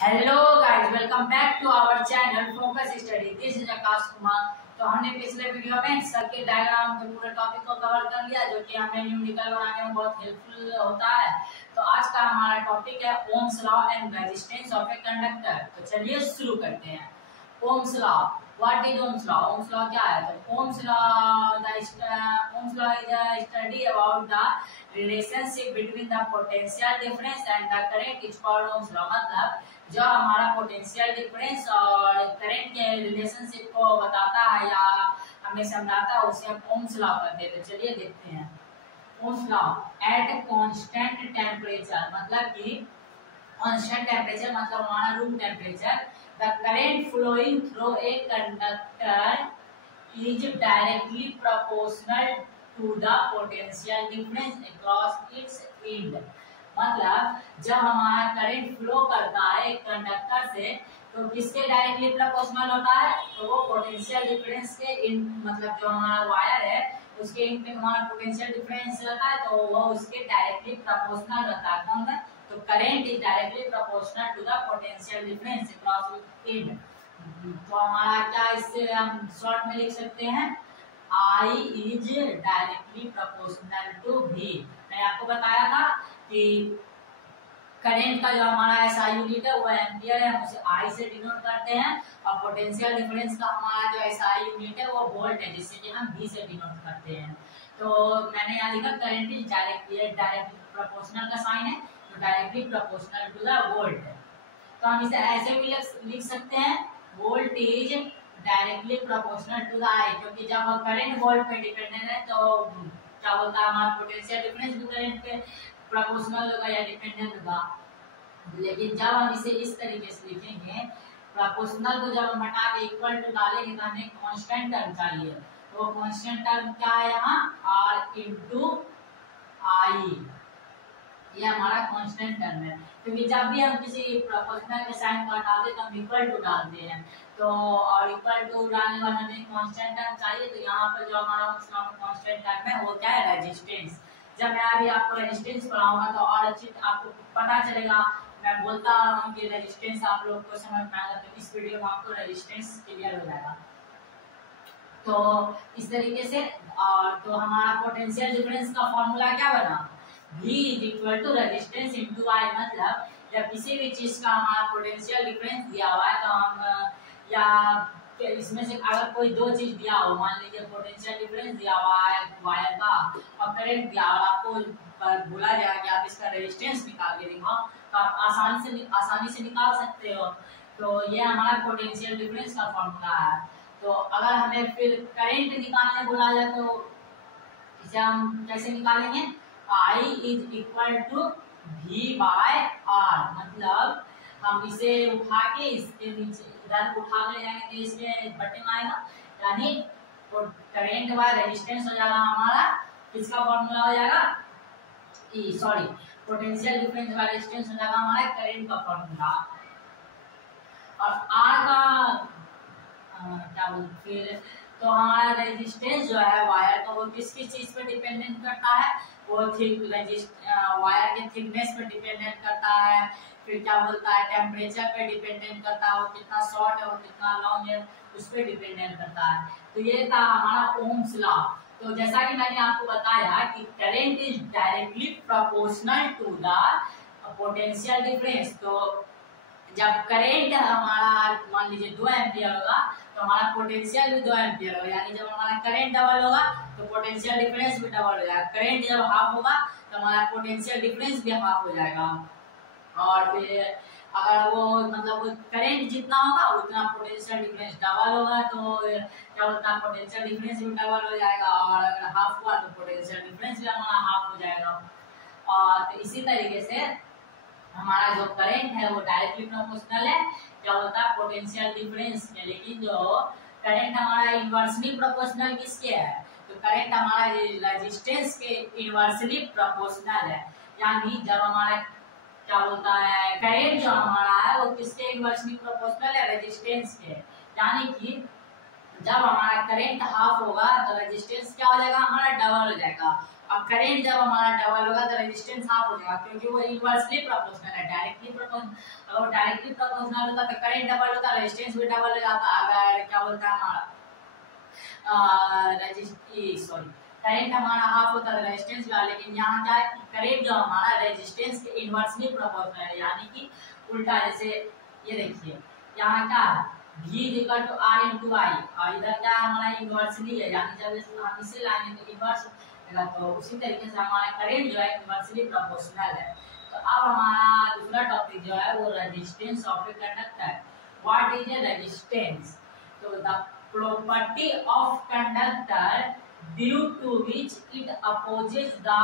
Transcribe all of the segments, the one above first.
Hello guys, welcome back to our channel Focus Study. This is Akash Kumar. तो हमने पिछले video में सर्किट डायग्राम के पूरे टॉपिक को कवर कर लिया, जो कि हमें न्यूमेरिकल बनाने में बहुत हेल्पफुल होता है। तो आज का हमारा टॉपिक है Ohm's law and resistance of a conductor. तो चलिए शुरू करते हैं। Ohm's law, what is Ohm's law? Ohm's law क्या है? तो Ohm's law is the study about the relationship between the potential difference and the current is called Ohm's law. मतलब जो हमारा पोटेंशियल डिफरेंस और करंट के रिलेशनशिप को बताता है या हमें समझाता है, उसे हम ओम्स लॉ कहते हैं। तो चलिए देखते हैं। Ohm's law at constant temperature, मतलब कि कांस्टेंट टेम्परेचर मतलब हमारा room temperature, the current flowing through a conductor is directly proportional to the potential difference across its end. मतलब जब हमारा करंट फ्लो करता है एक कंडक्टर से, तो किसके डायरेक्टली प्रोपोर्शनल होता है? तो वो पोटेंशियल डिफरेंस के इन, मतलब जो हमारा वायर है उसके इन पे हमारा पोटेंशियल डिफरेंस रहता है, तो वो उसके डायरेक्टली प्रोपोर्शनल रहता है। कौन है? तो current is directly proportional to the potential difference across end. तो हमारा क्या, इससे हम शॉर्ट में लिख सकते हैं, I is directly proportional to V। मैंने आपको बताया था कि करंट का जो हमारा SI यूनिट है वो एम्पियर है, हम उसे I से डिनोट करते हैं, और पोटेंशियल डिफरेंस का हमारा जो SI यूनिट है वो वोल्ट है, जिससे कि हम V से डिनोट करते हैं। तो मैंने यहाँ लिखा करंट इज डायरेक्टली प्रोपोर्शनल का साइन है, तो directly proportional to the volt है। तो हम इसे ऐसे भी लिख सकते हैं, volt is directly proportional to the I, क्योंकि जब करंट वोल्ट पे डिपेंडेंट है तो क्या बोलता है, हमारा पोटेंशियल डिफरेंस भी करंट पे प्रोपोर्शनल होगा या डिपेंडेंट होगा। लेकिन जब हम इसे इस तरीके से लिखेंगे, प्रोपोर्शनल को जब हम हटा के इक्वल टू डालेंगे तो हमें कांस्टेंट टर्म चाहिए। तो कांस्टेंट टर्म क्या है यहाँ? R इंटू I, ये हमारा कांस्टेंट टर्म है। क्योंकि जब भी हम किसी प्रोपोर्शनल के साइन को हटाते तो हम इक्वल टू डालते हैं, तो और इक्वल टू डालने वाला हमें कांस्टेंट टर्म चाहिए। तो यहाँ पर जो हमारा कांस्टेंट टर्म है वो क्या है? रेजिस्टेंस। जब मैं अभी आपको रेजिस्टेंस पढ़ाऊंगा तो और अच्छी आपको पता चलेगा। मैं बोलता हूँ कि रेजिस्टेंस आप लोग को समझ में आएगा, तो इस वीडियो में आपको रेजिस्टेंस क्लियर हो जाएगा। तो इस तरीके से, और तो हमारा पोटेंशियल डिफरेंस का फॉर्मूला क्या बना? V is equal to resistance into I। मतलब जब किसी भी चीज का हमारा पोटेंशियल डिफरेंस दिया हुआ है, तो हम या इसमें से अगर कोई दो चीज दिया हो, मान लीजिए पोटेंशियल डिफरेंस दिया हुआ है वायर का और करंट दिया हुआ, आपको बोला जाएगा कि आप इसका रेजिस्टेंस निकाल के दिखाओ, तो आप आसानी से निकाल सकते हो। तो ये हमारा पोटेंशियल डिफरेंस का फॉर्मूला है। तो अगर हमें फिर करंट निकालने बोला जाए तो इसे हम कैसे निकालेंगे? I is equal to V by R। मतलब हम इसे उठा के इसके नीचे इधर उठा के ले जाएंगे तो इसमें बटन आएगा, यानी करंट बाय रेजिस्टेंस हो जाएगा हमारा। किसका फॉर्मूला हो जाएगा? Sorry, potential difference by resistance हो जाएगा हमारा करंट का फॉर्मूला। और R का क्या बोलते फिर, तो हमारा रेजिस्टेंस जो है वायर का, वो किसकी चीज पे डिपेंडेंट करता है? वो वायर के थिकनेस पे डिपेंडेंट करता है। फिर क्या बोलता है, टेम्परेचर पे डिपेंडेंट करता है, वो कितना शॉर्ट है वो कितना लॉन्ग है उस पे डिपेंडेंट करता है। तो ये था हमारा ओम्स लॉ। तो जैसा कि मैंने आपको बताया कि current is directly proportional to the potential difference. तो जब करंट हमारा मान लीजिए 2 एम्पियर होगा, तो हमारा पोटेंशियल भी 2 एम्पियर होगा, यानी जब हमारा करंट डबल होगा तो पोटेंशियल डिफरेंस भी डबल हो जाएगा। करंट जब हाफ होगा तो हमारा पोटेंशियल डिफरेंस भी हाफ हो जाएगा। और फिर अगर वो मतलब करंट जितना होगा उतना पोटेंशियल डिफरेंस डबल होगा, तो क्या होता है, पोटेंशियल डिफरेंस भी डबल हो जाएगा। और अगर हाफ हुआ तो पोटेंशियल डिफरेंस भी हमारा हाफ हो जाएगा। और तो इसी तरीके से हमारा जो करंट है वो डायरेक्टली प्रोपोर्शनल है क्या होता है, पोटेंशियल डिफरेंस के। लेकिन जो करंट हमारा इनवर्सली प्रोपोर्शनल किसके है? तो करंट हमारा रेजिस्टेंस के इनवर्सली प्रोपोर्शनल है। यानी जब हमारा क्या बोलता है, करंट जो हमारा है वो किसके इनवर्सली प्रोपोर्शनल है? रेजिस्टेंस के। यानी कि जब हमारा करंट हाफ होगा तो रेजिस्टेंस क्या हो जाएगा? हमारा डबल हो जाएगा। अब करेंट जब हमारा डबल होगा तो रेजिस्टेंस हाफ हो जाएगा, क्योंकि वो इनवर्सली प्रोपोर्शनल है। डायरेक्टली प्रोपोर्शनल, अगर वो डायरेक्टली प्रोपोर्शनल होता तो करंट डबल होता, रेजिस्टेंस भी डबल हो जाता। अगर क्या बोलता है हमारा करंट हमारा हाफ होता है रेजिस्टेंस का, लेकिन यहाँ क्या है, करंट जो हमारा रेजिस्टेंस के इनवर्सली प्रोपोर्शनल है, यानी कि उल्टा। जैसे ये देखिए यहाँ क्या है, V equal to R into I, और इधर क्या हमारा इनवर्सली है, यानी जब हम इसे लाएंगे तो इनवर्स होगा। तो उसी तरीके से हमारा करंट जो है इनवर्सली प्रोपोर्शनल है। तो अब हमारा दूसरा टॉपिक जो है वो resistance of a conductor. What is a resistance? तो the property of conductor due to which it opposes the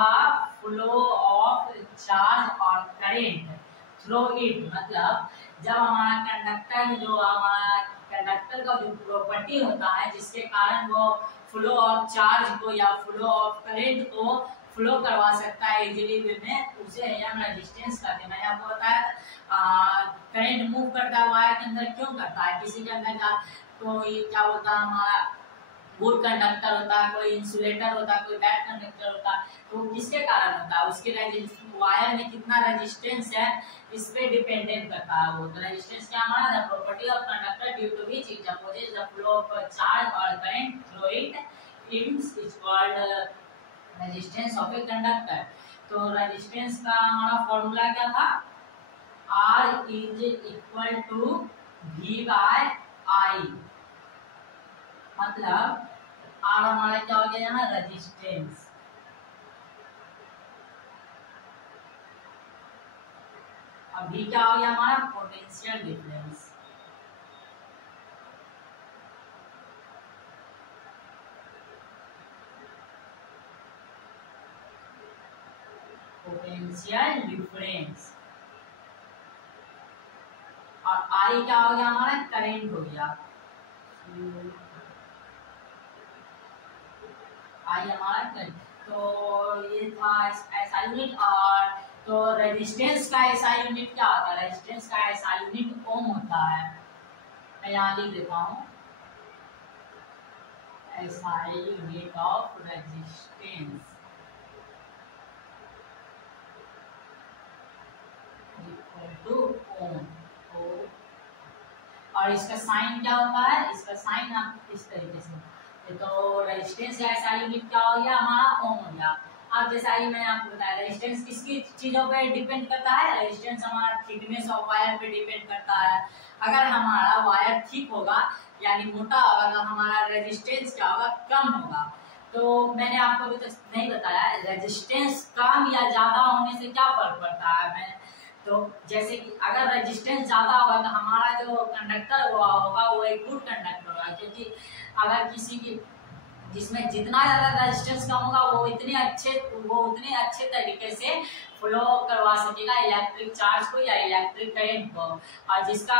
flow of charge और करंट थ्रू इट। मतलब जब हमारा कंडक्टर जो हमारा कंडक्टर का जो प्रॉपर्टी होता है जिसके कारण वो फ्लो ऑफ चार्ज को या फ्लो ऑफ करंट को फ्लो करवा सकता है इजीली वे में, उसे हम रेजिस्टेंस कहते हैं। मैंने आपको बताया करंट मूव करता है वायर के अंदर, क्यों करता है? किसी के अंदर का कोई क्या होता है हमारा गुड कंडक्टर होता है, कोई इंसुलेटर होता है, कोई बैड कंडक्टर होता है, तो किसके कारण होता है? उसके वायर में कितना रेजिस्टेंस है इस पे डिपेंडेंट करता है वो। तो रेजिस्टेंस क्या हमारा the property of conductor due to which it opposes the flow of charge और current through it is called resistance of a conductor. तो रेजिस्टेंस का हमारा फॉर्मूला क्या था? R is equal to V by I। मतलब R हमारा क्या हो गया यहाँ रेजिस्टेंस, अभी क्या हो गया हमारा पोटेंशियल डिफरेंस। पोटेंशियल डिफरेंस और आई क्या हो गया हमारा करंट हो गया। आई हमारा करंट, तो ये था ऐसा यूनिट। और तो रेजिस्टेंस का ऐसा यूनिट क्या होता है? रेजिस्टेंस का ऐसा यूनिट ओम होता है। मैं यहाँ लिख देता हूँ SI unit of resistance equal to ohm. और इसका साइन क्या होता है? इसका साइन आप इस तरीके से, तो रेजिस्टेंस का SI यूनिट क्या हो गया हमारा ओम हो गया। अब जैसा ही मैंने आपको बताया रेजिस्टेंस किसकी चीजों पे डिपेंड करता है? रेजिस्टेंस हमारा थिकनेस ऑफ वायर पे डिपेंड करता है। अगर हमारा वायर थिक होगा यानी मोटा होगा तो हमारा रेजिस्टेंस क्या होगा? कम होगा। तो मैंने आपको अभी तक नहीं बताया रेजिस्टेंस कम या ज्यादा होने से क्या फर्क पड़ता है। मैं तो जैसे कि अगर रेजिस्टेंस ज्यादा होगा तो हमारा जो कंडक्टर होगा वो एक गुड कंडक्टर होगा, क्योंकि अगर किसी की जिसमें जितना ज्यादा रेजिस्टेंस कम होगा वो उतने अच्छे तरीके से फ्लो करवा सकेगा इलेक्ट्रिक चार्ज को या इलेक्ट्रिक करंट को। और जिसका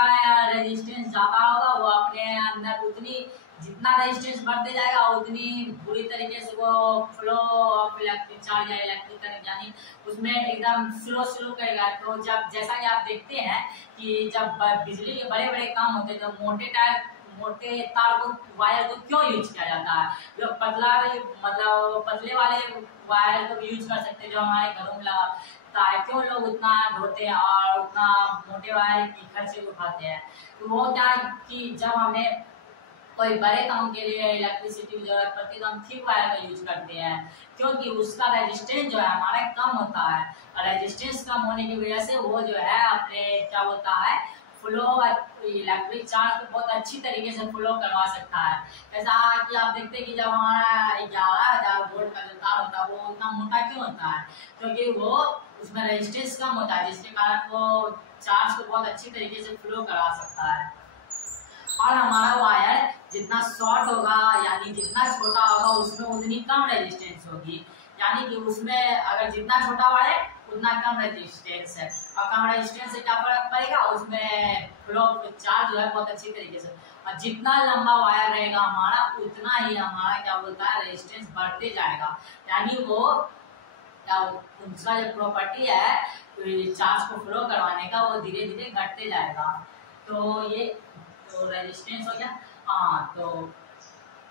रेजिस्टेंस ज्यादा होगा वो अपने अंदर उतनी जितना रेजिस्टेंस बढ़ते जाएगा उतनी बुरी तरीके से वो फ्लो ऑफ इलेक्ट्रिक चार्ज या इलेक्ट्रिक करंट यानी उसमें एकदम स्लो करेगा। तो जब जैसा कि आप देखते हैं कि जब बिजली के बड़े बड़े काम होते हैं तो मोटे तार को वायर को क्यों यूज किया जाता है? लोग पतला मतलब पतले वाले वायर को भी यूज कर सकते हैं जो हमारे घरों में लगता है। क्यों लोग उतना ढोते हैं और उतना मोटे वायर की खर्चे उठाते हैं? तो वो क्या कि जब हमें कोई बड़े काम के लिए इलेक्ट्रिसिटी की जरूरत पड़ती है तो हम थिक वायर का यूज करते हैं, क्योंकि उसका रेजिस्टेंस जो है हमारा कम होता है। और रेजिस्टेंस कम होने की वजह से वो जो है अपने क्या होता है फ्लो इलेक्ट्रिक चार्ज को बहुत अच्छी तरीके से फ्लो करवा सकता है। ऐसा कि आप देखते हैं कि जब हमारा 11,000 वोल्ट का जो तार होता है वो उतना मोटा क्यों होता है? क्योंकि वो उसमें रेजिस्टेंस कम होता है जिसके कारण वो चार्ज को बहुत अच्छी तरीके से फ्लो करवा सकता है। और हमारा वायर जितना शॉर्ट होगा यानी जितना छोटा होगा उसमें उतनी कम रेजिस्टेंस होगी, यानी कि उसमें अगर जितना छोटा वायर उतना कम रेजिस्टेंस है। और कम रेजिस्टेंस से क्या फर्क पड़ेगा? उसमें फ्लो चार्ज जो है बहुत अच्छी तरीके से। और जितना लंबा वायर रहेगा हमारा उतना ही हमारा क्या बोलता है रेजिस्टेंस बढ़ते जाएगा, यानी वो क्या उसका जो प्रॉपर्टी है चार्ज को फ्लो करवाने का वो धीरे धीरे घटते जाएगा। तो ये तो रेजिस्टेंस हो गया। हाँ, तो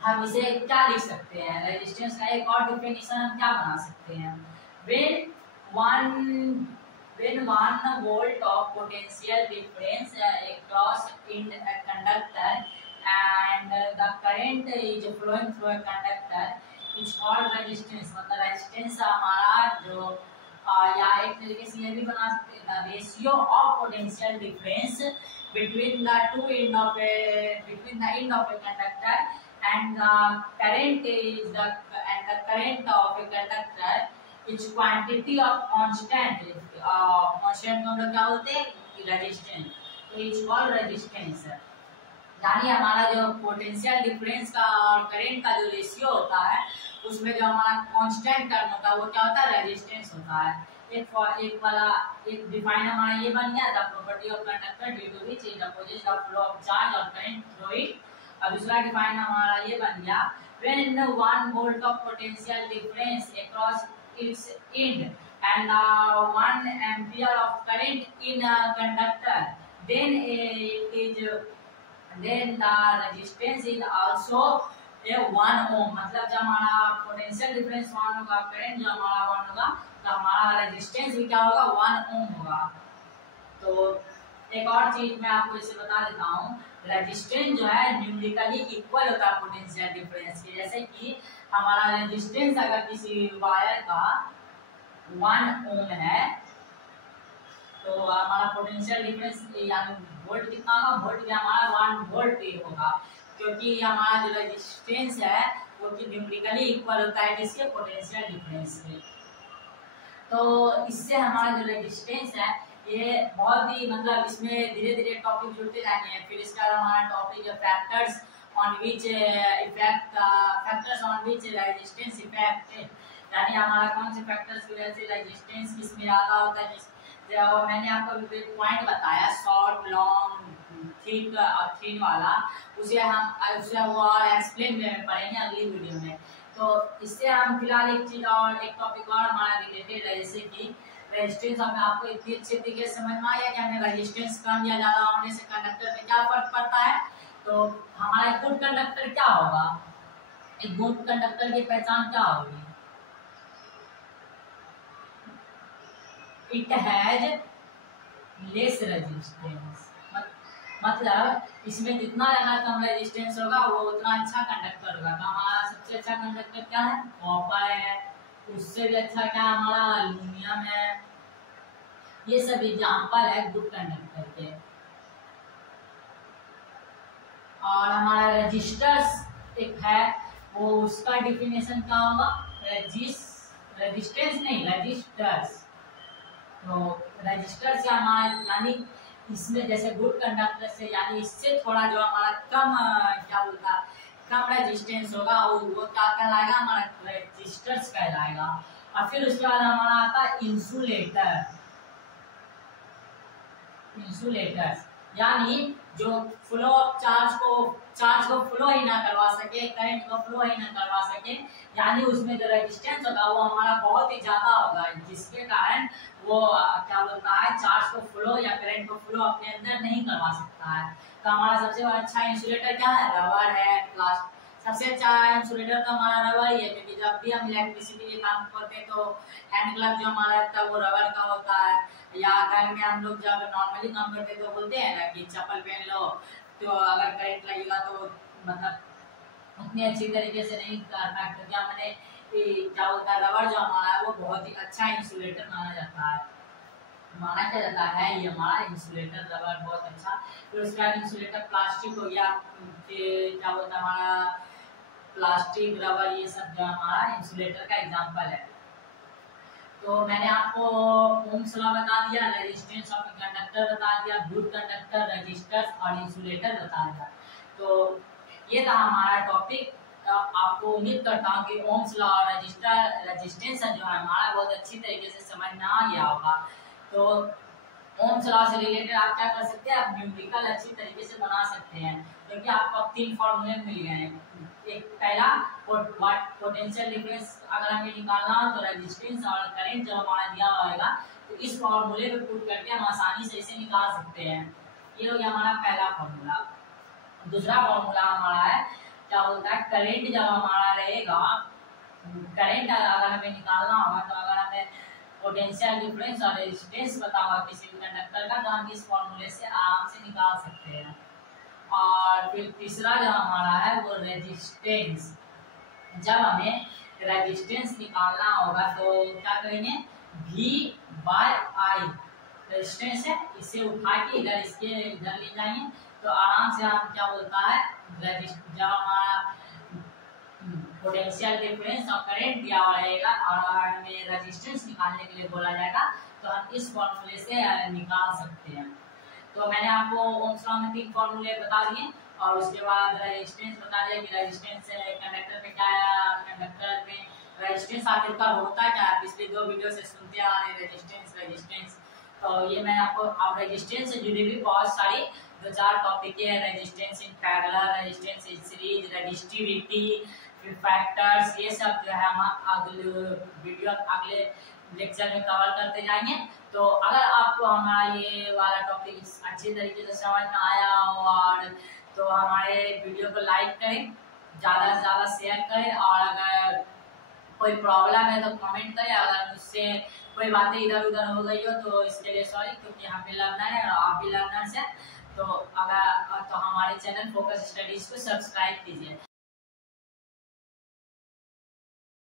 हम इसे क्या लिख सकते हैं, रेजिस्टेंस का एक और डिफिनेशन हम क्या बना सकते हैं, when 1 volt of potential difference across in a conductor and the current is flowing through a conductor is called resistance। मतलब रेजिस्टेंस हमारा जो या एक तरीके से ये भी बना सकते हैं ratio of potential difference between the end of a conductor and the current of a conductor is quantity of constant constant को हम लोग क्या बोलते हैं, रेजिस्टेंस। तो इट्स कॉल्ड रेजिस्टेंस। यानी हमारा जो पोटेंशियल डिफरेंस का और करंट का जो रेशियो होता है उसमें जो हमारा कांस्टेंट टर्म होता है वो क्या होता है, रेजिस्टेंस होता है। एक डिफाइन हमारा ये बन गया, the property of conductor due to which it opposes the flow of charge और करंट थ्रू इट। और दूसरा डिफाइन हमारा ये बन गया, when 1 volt of potential difference across its end and 1 ampere of current in a conductor then the resistance is also a 1 ohm। मतलब जब हमारा पोटेंशियल डिफरेंस 1 होगा, करंट जो हमारा 1 होगा, तो हमारा रेजिस्टेंस भी क्या होगा, 1 ओम होगा। तो एक और चीज मैं आपको इसे बता देता हूँ, रेजिस्टेंस जो है न्यूमेरिकली इक्वल होता है पोटेंशियल डिफरेंस के। जैसे कि हमारा रेजिस्टेंस अगर किसी वायर का 1 ओम है तो हमारा पोटेंशियल डिफरेंस यानी वोल्ट कितना होगा, वोल्ट भी हमारा 1 वोल्ट ही होगा, क्योंकि हमारा जो रेजिस्टेंस है वो न्यूमेरिकली इक्वल होता है किसके, पोटेंशियल डिफरेंस के। तो इससे हमारा जो रेजिस्टेंस है ये बहुत ही मतलब इसमें धीरे धीरे टॉपिक जुड़ते जाएंगे। फिर इसका हमारा टॉपिक है factors on which resistance effect, यानी हमारा कौन से फैक्टर्स की वजह से रेजिस्टेंस किसमें ज़्यादा होता है। जो मैंने आपको पॉइंट बताया शॉर्ट लॉन्ग थिक और थिन वाला, उसे वो और एक्सप्लेन में पढ़ेंगे अगली वीडियो में। तो इससे हम फिलहाल एक टॉपिक और हमारा रिलेटेड है, जैसे कि रेजिस्टेंस। हमें आपको इतनी अच्छे तरीके से समझ में आ गया कि हमें रेजिस्टेंस कम या ज्यादा होने से कंडक्टर पे क्या फर्क पड़ता है। तो हमारा एक गुड कंडक्टर क्या होगा, एक गुड कंडक्टर की पहचान क्या होगी, इट हैज लेस रेजिस्टेंस। मतलब इसमें जितना ज्यादा कम रेजिस्टेंस होगा वो उतना अच्छा कंडक्टर होगा। तो हमारा सबसे अच्छा कंडक्टर क्या है, कॉपर है। उससे भी अच्छा क्या हमारा एल्यूमिनियम है। ये सब एग्जाम्पल है गुड कंडक्टर के। और हमारा रजिस्टर्स एक है, वो उसका डिफिनेशन क्या होगा, रेजिस्टेंस नहीं, रजिस्टर्स। तो रजिस्टर्स या हमारा यानी इसमें जैसे गुड कंडक्टर से यानी इससे थोड़ा जो हमारा कम क्या बोलता है, कम रेजिस्टेंस होगा वो क्या कहलाएगा, हमारा रेजिस्टर्स कहलाएगा। और फिर उसके बाद हमारा आता है इंसुलेटर। इंसुलेटर्स यानी जो फ्लो ऑफ चार्ज को फ्लो ही ना करवा सके, करंट को फ्लो ही ना करवा सके, यानी उसमें जो रेजिस्टेंस होगा वो हमारा बहुत ही ज्यादा होगा, जिसके कारण वो क्या बोलता है चार्ज को फ्लो या करंट को फ्लो अपने अंदर नहीं करवा सकता है। तो हमारा सबसे अच्छा इंसुलेटर क्या है, रबर है। प्लास्टिक सबसे अच्छा इंसुलेटर तो हमारा रबर ही है, क्योंकि जब भी हम इलेक्ट्रिसिटी के काम करते हैं तो हैंड ग्लव जो हमारा होता है वो रबर का होता है। या घर में हम लोग जब नॉर्मली काम करते हैं तो बोलते हैं ना कि चप्पल पहन लो, तो अगर करंट लगेगा तो मतलब उतनी अच्छी तरीके से नहीं करना, क्योंकि हमने क्या बोलता है रबर जो हमारा है वो बहुत ही अच्छा इंसुलेटर माना जाता है। माना क्या जाता है ये हमारा इंसुलेटर रबर बहुत अच्छा। फिर उसके बाद इंसुलेटर प्लास्टिक हो गया, फिर क्या बोलता है हमारा प्लास्टिक रबर, ये सब जो हमारा इंसुलेटर का एग्जांपल है। तो मैंने आपको ओम्स लॉ बता दिया, रेजिस्टेंस ऑफ कंडक्टर बता दिया, गुड कंडक्टर, रजिस्टर्स और इंसुलेटर बता दिया। तो ये था हमारा टॉपिक। आपको उम्मीद करता हूँ कि ओम्स लॉ और रेजिस्टेंस जो है हमारा बहुत अच्छी तरीके से समझ में आ गया होगा। तो ओम्स लॉ से रिलेटेड आप क्या कर सकते हैं, आप न्यूमेरिकल अच्छी तरीके से बना सकते हैं, क्योंकि आपको अब 3 फॉर्मूले मिल गए हैं। एक पहला पोटेंशियल डिफरेंस अगर हमें निकालना हो तो रेजिस्टेंस और करंट जब हमारा दिया होगा तो इस फॉर्मूले को पुट करके हम आसानी से इसे निकाल सकते हैं। ये हो गया हमारा पहला फॉर्मूला। दूसरा फॉर्मूला हमारा है क्या बोलता है करंट जब हमारा रहेगा, करंट अगर हमें निकालना होगा तो अगर हमें पोटेंशियल डिफरेंस और रेजिस्टेंस पता होगा किसी भी कंडक्टर का तो हम इस फॉर्मूले से आराम से निकाल सकते हैं। और फिर तीसरा जो हमारा है वो रेजिस्टेंस। जब हमें रेजिस्टेंस निकालना होगा तो क्या करेंगे, V/I रेजिस्टेंस है, इसे उठा के इधर इसके इधर ले जाएंगे तो आराम से हम क्या बोलता है जब हमारा पोटेंशियल डिफरेंस और करंट दिया हुआ रहेगा और हमें रेजिस्टेंस निकालने के लिए बोला जाएगा तो हम इस फॉर्मूले से निकाल सकते हैं। तो मैंने आपको ओम्स लॉ में 3 फॉर्मूले बता दिए और उसके बाद रेजिस्टेंस बता दिया कि रेजिस्टेंस कंडक्टर पे क्या है, कंडक्टर में रेजिस्टेंस आखिर कब होता है, क्या पिछले 2 वीडियो से सुनते आ रहे रेजिस्टेंस। तो ये मैं आपको अब रेजिस्टेंस से जुड़ी हुई बहुत सारी 2-4 टॉपिक है, resistance in parallel, resistance in series, resistivity, फिर फैक्टर्स, ये सब जो है हम अगले लेक्चर में कवर करते जाएंगे। तो अगर आपको हमारा ये वाला टॉपिक अच्छे तरीके से समझ में आया हो और तो हमारे वीडियो को लाइक करें, ज़्यादा से ज़्यादा शेयर करें और अगर कोई प्रॉब्लम है तो कमेंट करें। अगर मुझसे कोई बातें इधर उधर हो गई हो तो इसके लिए सॉरी, क्योंकि हम भी लर्नर है और आप भी लर्नर्स हैं। तो अगर तो हमारे चैनल फोकस स्टडीज को सब्सक्राइब कीजिए।